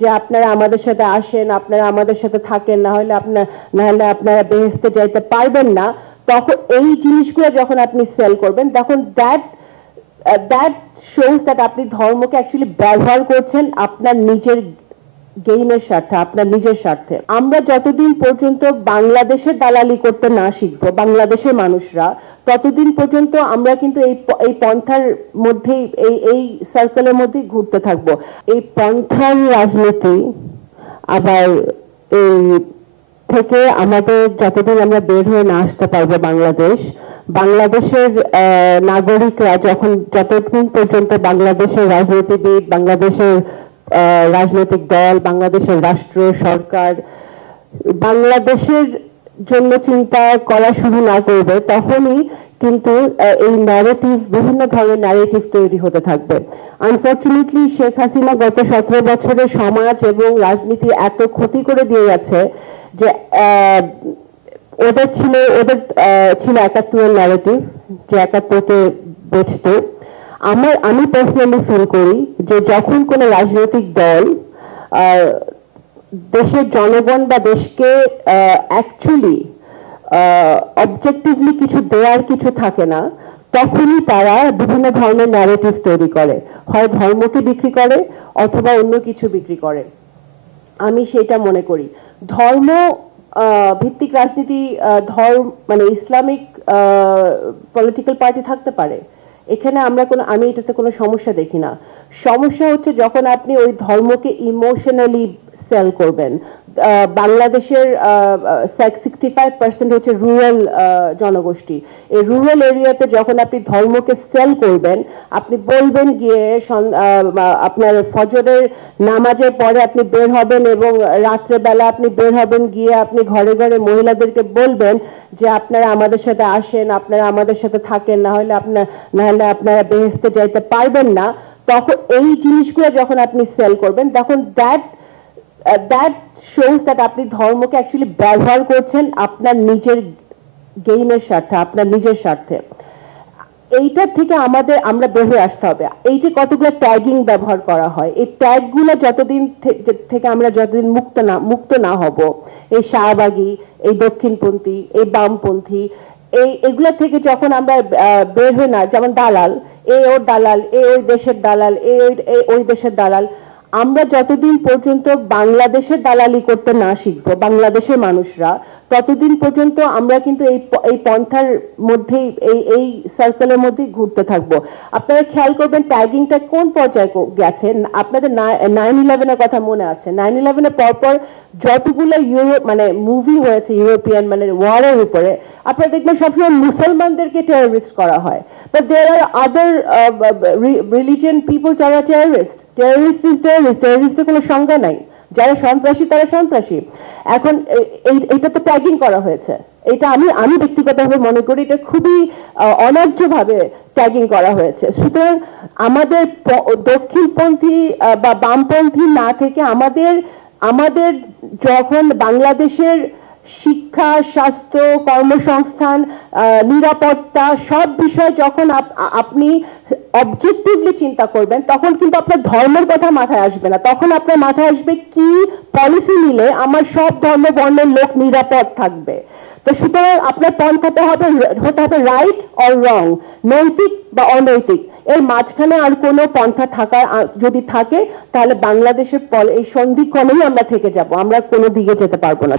যে আপনারা আমাদের সাথে আসেন, আপনারা আমাদের সাথে থাকেন, না হলে আপনারা বেহেশতে যাইতে পারবেন না, তখন এই জিনিসগুলো যখন আপনি সেল করবেন তখন দ্যাট শোজ দ্যাট আপনি ধর্মকে অ্যাকচুয়ালি ব্যবহার করছেন আপনার নিজের গেইনের স্বার্থে, আপনার নিজের স্বার্থে। আমরা যতদিন পর্যন্ত বাংলাদেশের দালালি করতে না শিখবো, বাংলাদেশের মানুষরা, ততদিন পর্যন্ত আমরা কিন্তু এই পন্থার মধ্যেই এই সার্কেলের মধ্যেই ঘুরতে থাকবো। এই পন্থার রাজনীতি আবার এই থেকে আমাদের যতদিন আমরা বের হয়ে না আসতে পারবো বাংলাদেশের নাগরিকরা যতদিন পর্যন্ত বাংলাদেশের রাজনীতিবিদ, বাংলাদেশের রাজনৈতিক দল, বাংলাদেশের রাষ্ট্র সরকার বাংলাদেশের জন্য চিন্তা করা শুরু না করবে, তখনই কিন্তু এই ন্যারেটিভ, বিভিন্ন ধরনের ন্যারেটিভ তৈরি হতে থাকবে। আনফর্চুনেটলি শেখ হাসিনা গত 17 বছরের সমাজ এবং রাজনীতি এত ক্ষতি করে দিয়ে গেছে যে ওদের ছিল 71-এর ন্যারেটিভ, যে 71-কে বেচত। আমি পার্সোনালি ফিল করি যে যখন কোনো রাজনৈতিক দল দেশের জনগণ বা দেশকে অ্যাকচুয়ালি অবজেক্টিভলি কিছু দেওয়ার কিছু থাকে না, তখনই তারা বিভিন্ন ধরনের ন্যারেটিভ তৈরি করে, হয় ধর্মকে বিক্রি করে অথবা অন্য কিছু বিক্রি করে। আমি সেটা মনে করি ধর্ম ভিত্তিক রাজনীতি, মানে ইসলামিক পলিটিক্যাল পার্টি থাকতে পারে, এখানে আমি এটাতে কোনো সমস্যা দেখি না। সমস্যা হচ্ছে যখন আপনি ওই ধর্মকে ইমোশনালি সেল করবেন। বাংলাদেশের 65% হচ্ছে রুরাল জনগোষ্ঠী। এই রুরাল এরিয়াতে যখন আপনি ধর্মকে সেল করবেন, আপনি বলবেন গিয়ে আপনার ফজরের নামাজের পরে আপনি বের হবেন এবং রাত্রেবেলা আপনি বের হবেন গিয়ে আপনি ঘরে ঘরে মহিলাদেরকে বলবেন যে আপনারা আমাদের সাথে আসেন, আপনারা আমাদের সাথে থাকেন, না হলে আপনারা বেহেশতে যাইতে পারবেন না, তখন এই জিনিসগুলো যখন আপনি সেল করবেন তখন দ্যাট শোজ দ্যাট আপনি ধর্মকে অ্যাকচুয়ালি ব্যবহার করছেন আপনার নিজের গেইনের স্বার্থে, আপনার নিজের স্বার্থে। এইটার থেকে আমরা বের হয়ে আসতে হবে। এই যে কতগুলো ট্যাগিং ব্যবহার করা হয়, এই ট্যাগগুলো যতদিন মুক্ত না হব, এই শাহবাগী, এই দক্ষিণপন্থী, এই বামপন্থী, এগুলো থেকে যখন আমরা বের হয়ে না, যেমন দালাল, ওর দালাল, ওই দেশের দালাল, ওই দেশের দালাল, আমরা যতদিন পর্যন্ত বাংলাদেশের দালালি করতে না শিখবো, বাংলাদেশের মানুষরা, ততদিন পর্যন্ত আমরা কিন্তু এই পন্থার মধ্যেই এই সার্কেলের মধ্যেই ঘুরতে থাকবো। আপনারা খেয়াল করবেন ট্যাগিংটা কোন পর্যায়ে গেছে। আপনাদের 9/11-এর কথা মনে আছে? 9/11-এর পরপর যতগুলো মানে মুভি হয়েছে ইউরোপিয়ান মানে ওয়ারের উপরে, আপনারা দেখবেন সবসময় মুসলমানদেরকে টেররিস্ট করা হয়, but there are other religion people যারা টেররিস্টের কোনো সংজ্ঞা নাই। যারা সন্ত্রাসী তারা সন্ত্রাসী। এখন এইটা তো ট্যাগিং করা হয়েছে, এটা আমি ব্যক্তিগতভাবে মনে করি এটা খুবই অন্যায্যভাবে ট্যাগিং করা হয়েছে। সুতরাং আমাদের দক্ষিণপন্থী বা বামপন্থী না থেকে আমাদের যখন বাংলাদেশের শিক্ষা, স্বাস্থ্য, কর্মসংস্থান, নিরাপত্তা সব বিষয় যখন আপনি অবজেক্টিভলি চিন্তা করবেন, তখন কিন্তু আপনার ধর্মের কথা মাথায় আসবে না, তখন আপনার মাথায় আসবে কি পলিসি নিলে আমার সব ধর্ম বর্ণের লোক নিরাপদ থাকবে। তো সুতরাং আপনার পন্থাতে হতে হবে রাইট অর রং, নৈতিক বা অনৈতিক, এর মাঝখানে আর কোনো পন্থা যদি থাকে তাহলে বাংলাদেশের এই সন্ধিক্ষণেই আমরা থেকে যাব, আমরা কোনো দিকে যেতে পারবো না।